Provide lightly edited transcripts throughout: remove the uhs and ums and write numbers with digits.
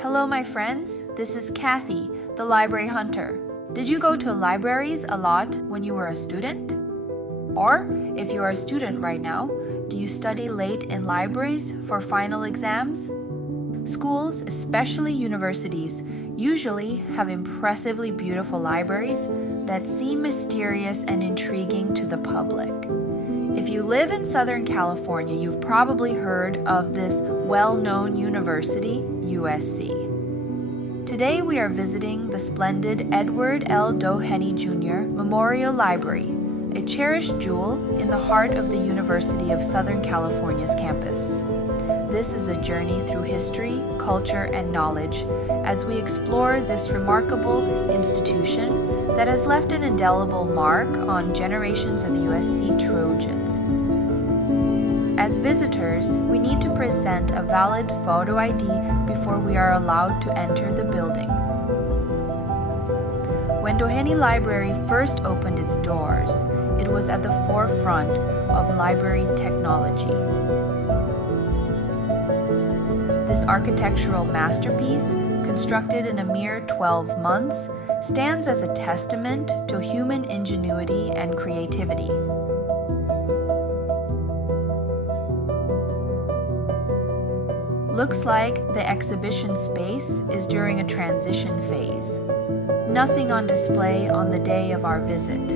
Hello, my friends. This is Kathy, the library hunter. Did you go to libraries a lot when you were a student? Or, if you are a student right now, do you study late in libraries for final exams? Schools, especially universities, usually have impressively beautiful libraries that seem mysterious and intriguing to the public. If you live in Southern California, you've probably heard of this well-known university, USC. Today we are visiting the splendid Edward L. Doheny Jr. Memorial Library, a cherished jewel in the heart of the University of Southern California's campus. This is a journey through history, culture, and knowledge as we explore this remarkable institution that has left an indelible mark on generations of USC Trojans. As visitors, we need to present a valid photo ID before we are allowed to enter the building. When Doheny Library first opened its doors, it was at the forefront of library technology. This architectural masterpiece, constructed in a mere 12 months, stands as a testament to human ingenuity and creativity. Looks like the exhibition space is during a transition phase. Nothing on display on the day of our visit.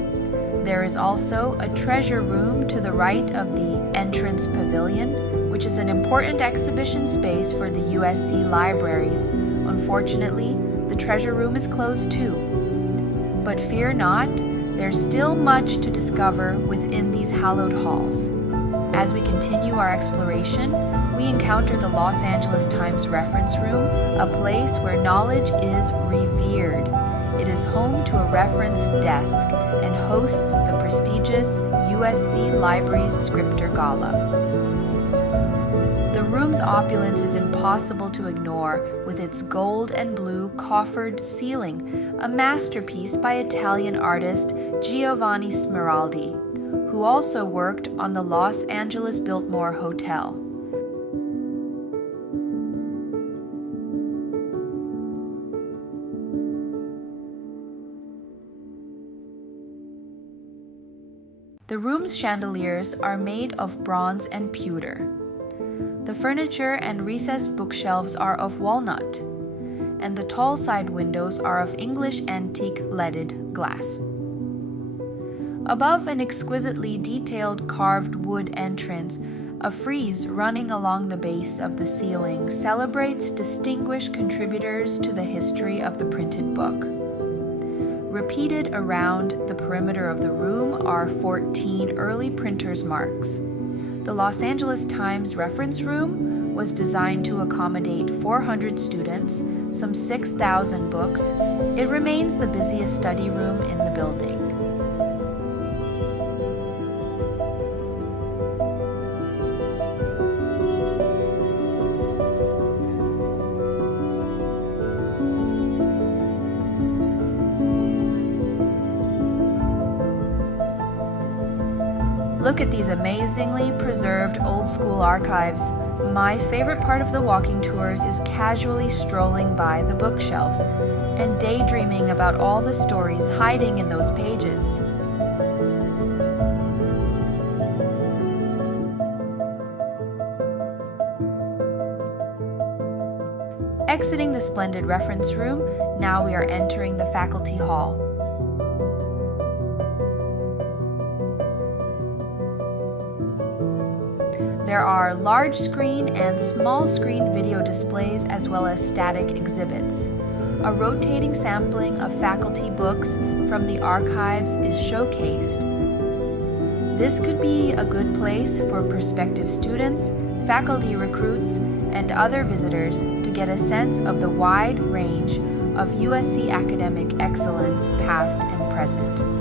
There is also a treasure room to the right of the entrance pavilion, which is an important exhibition space for the USC libraries. Unfortunately, the treasure room is closed too. But fear not, there's still much to discover within these hallowed halls. As we continue our exploration, we encounter the Los Angeles Times Reference Room, a place where knowledge is revered. It is home to a reference desk and hosts the prestigious USC Libraries Scripter Gala. The room's opulence is impossible to ignore with its gold and blue coffered ceiling, a masterpiece by Italian artist Giovanni Smeraldi, who also worked on the Los Angeles Biltmore Hotel. The room's chandeliers are made of bronze and pewter. The furniture and recessed bookshelves are of walnut, and the tall side windows are of English antique leaded glass. Above an exquisitely detailed carved wood entrance, a frieze running along the base of the ceiling celebrates distinguished contributors to the history of the printed book. Repeated around the perimeter of the room are 14 early printers' marks. The Los Angeles Times Reference Room was designed to accommodate 400 students, some 6,000 books. It remains the busiest study room in the building. Look at these amazingly preserved old-school archives. My favorite part of the walking tours is casually strolling by the bookshelves and daydreaming about all the stories hiding in those pages. Exiting the splendid reference room, now we are entering the faculty hall. There are large screen and small screen video displays as well as static exhibits. A rotating sampling of faculty books from the archives is showcased. This could be a good place for prospective students, faculty recruits, and other visitors to get a sense of the wide range of USC academic excellence, past and present.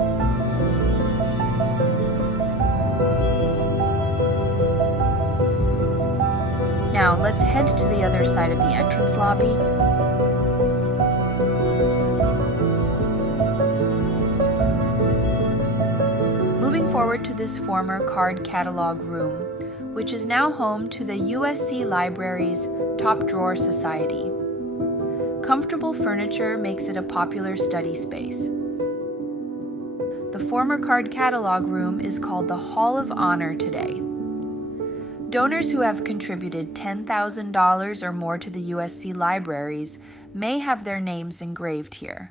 Now let's head to the other side of the entrance lobby. Moving forward to this former card catalog room, which is now home to the USC Library's Top Drawer Society. Comfortable furniture makes it a popular study space. The former card catalog room is called the Hall of Honor today. Donors who have contributed $10,000 or more to the USC libraries may have their names engraved here.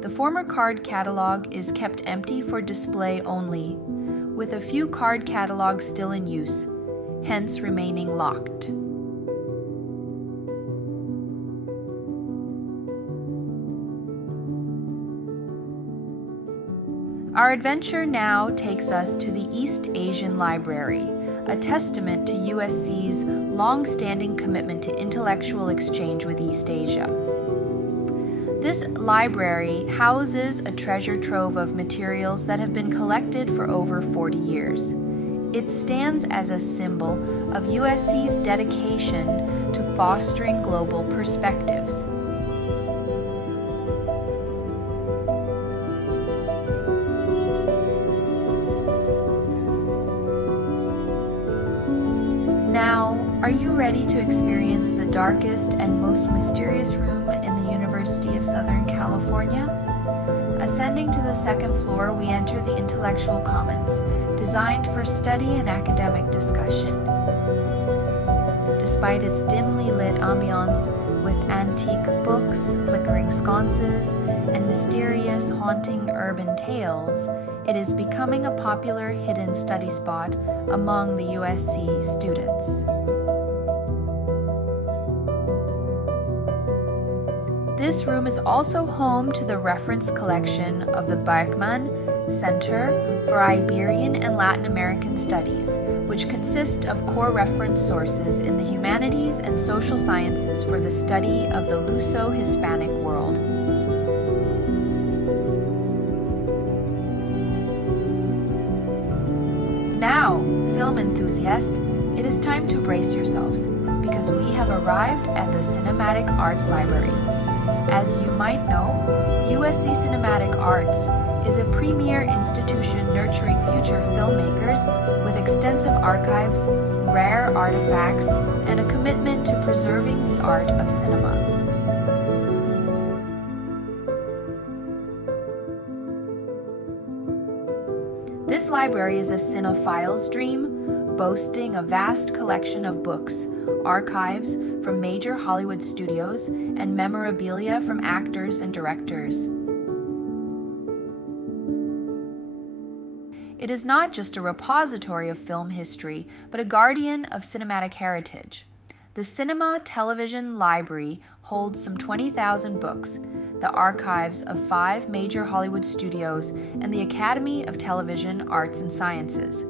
The former card catalog is kept empty for display only, with a few card catalogs still in use, hence remaining locked. Our adventure now takes us to the East Asian Library, a testament to USC's long-standing commitment to intellectual exchange with East Asia. This library houses a treasure trove of materials that have been collected for over 40 years. It stands as a symbol of USC's dedication to fostering global perspectives. Now, are you ready to experience the darkest and most mysterious room in the University of Southern California? Ascending to the second floor, we enter the Intellectual Commons, designed for study and academic discussion. Despite its dimly lit ambiance with antique books, flickering sconces, and mysterious, haunting urban tales, it is becoming a popular hidden study spot among the USC students. This room is also home to the reference collection of the Berkman Center for Iberian and Latin American Studies, which consist of core reference sources in the humanities and social sciences for the study of the Luso-Hispanic world. Now, film enthusiasts, it is time to brace yourselves, because we have arrived at the Cinematic Arts Library. As you might know, USC Cinematic Arts is a premier institution nurturing future filmmakers with extensive archives, rare artifacts, and a commitment to preserving the art of cinema. This library is a cinephile's dream, boasting a vast collection of books, archives from major Hollywood studios, and memorabilia from actors and directors. It is not just a repository of film history, but a guardian of cinematic heritage. The Cinema Television Library holds some 20,000 books, the archives of 5 major Hollywood studios, and the Academy of Television Arts and Sciences.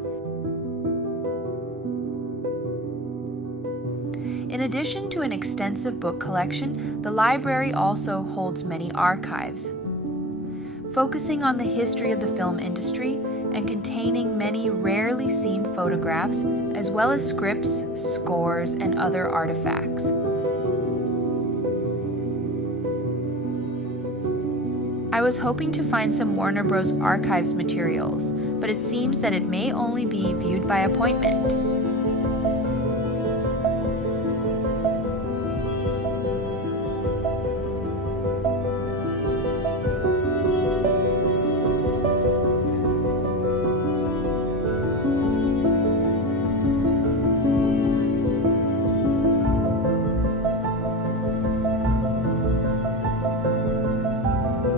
In addition to an extensive book collection, the library also holds many archives, focusing on the history of the film industry and containing many rarely seen photographs, as well as scripts, scores, and other artifacts. I was hoping to find some Warner Bros. Archives materials, but it seems that it may only be viewed by appointment.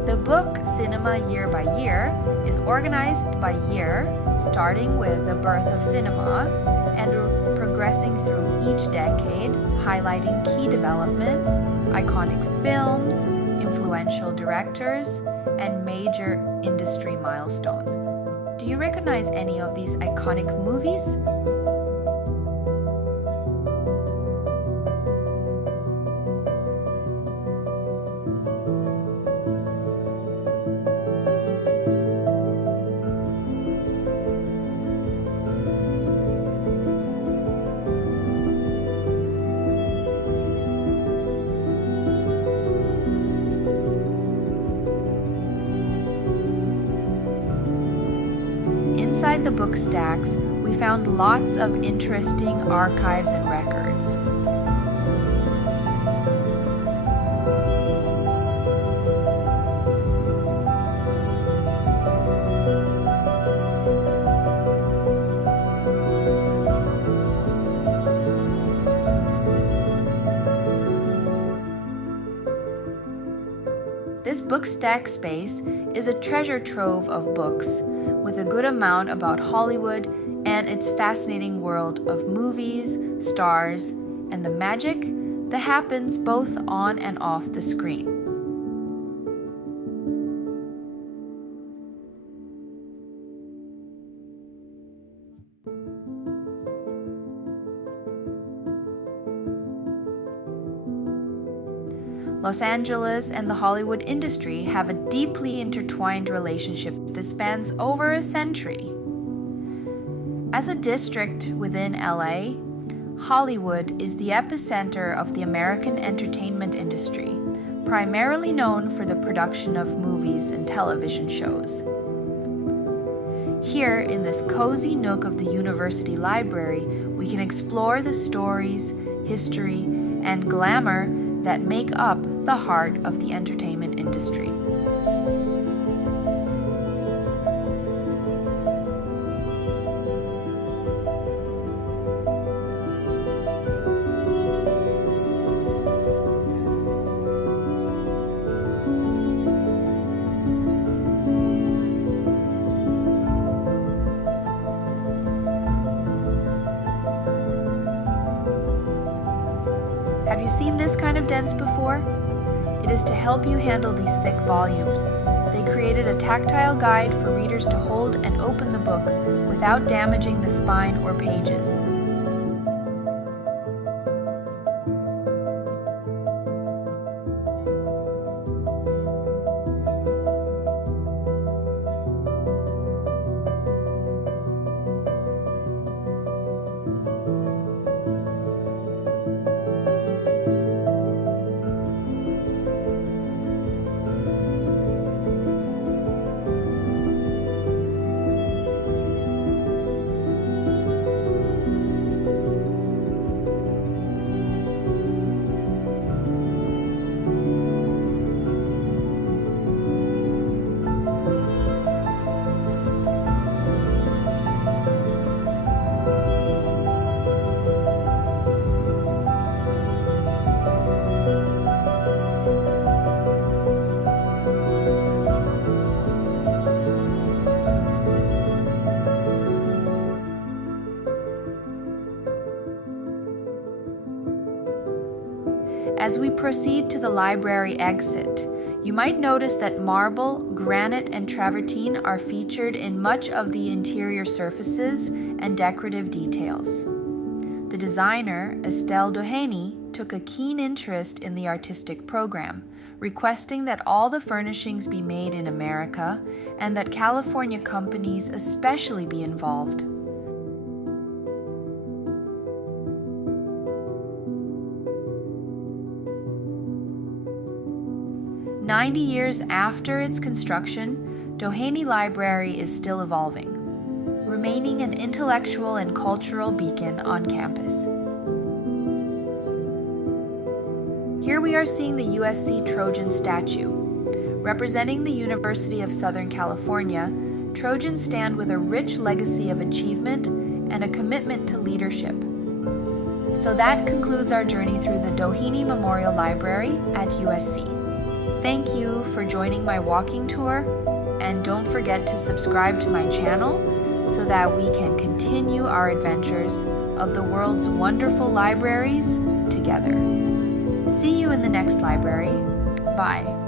The book Cinema Year by Year is organized by year, starting with the birth of cinema and progressing through each decade, highlighting key developments, iconic films, influential directors, and major industry milestones. Do you recognize any of these iconic movies? Inside the book stacks, we found lots of interesting archives and records. This book stack space is a treasure trove of books with a good amount about Hollywood and its fascinating world of movies, stars, and the magic that happens both on and off the screen. Los Angeles and the Hollywood industry have a deeply intertwined relationship that spans over a century. As a district within LA, Hollywood is the epicenter of the American entertainment industry, primarily known for the production of movies and television shows. Here, in this cozy nook of the university library, we can explore the stories, history, and glamour that make up the heart of the entertainment industry. Have you seen this kind of dents before? It is to help you handle these thick volumes. They created a tactile guide for readers to hold and open the book without damaging the spine or pages. As we proceed to the library exit, you might notice that marble, granite, and travertine are featured in much of the interior surfaces and decorative details. The designer, Estelle Doheny, took a keen interest in the artistic program, requesting that all the furnishings be made in America and that California companies especially be involved. 90 years after its construction, Doheny Library is still evolving, remaining an intellectual and cultural beacon on campus. Here we are seeing the USC Trojan Statue. Representing the University of Southern California, Trojans stand with a rich legacy of achievement and a commitment to leadership. So that concludes our journey through the Doheny Memorial Library at USC. Thank you for joining my walking tour, and don't forget to subscribe to my channel so that we can continue our adventures of the world's wonderful libraries together. See you in the next library. Bye.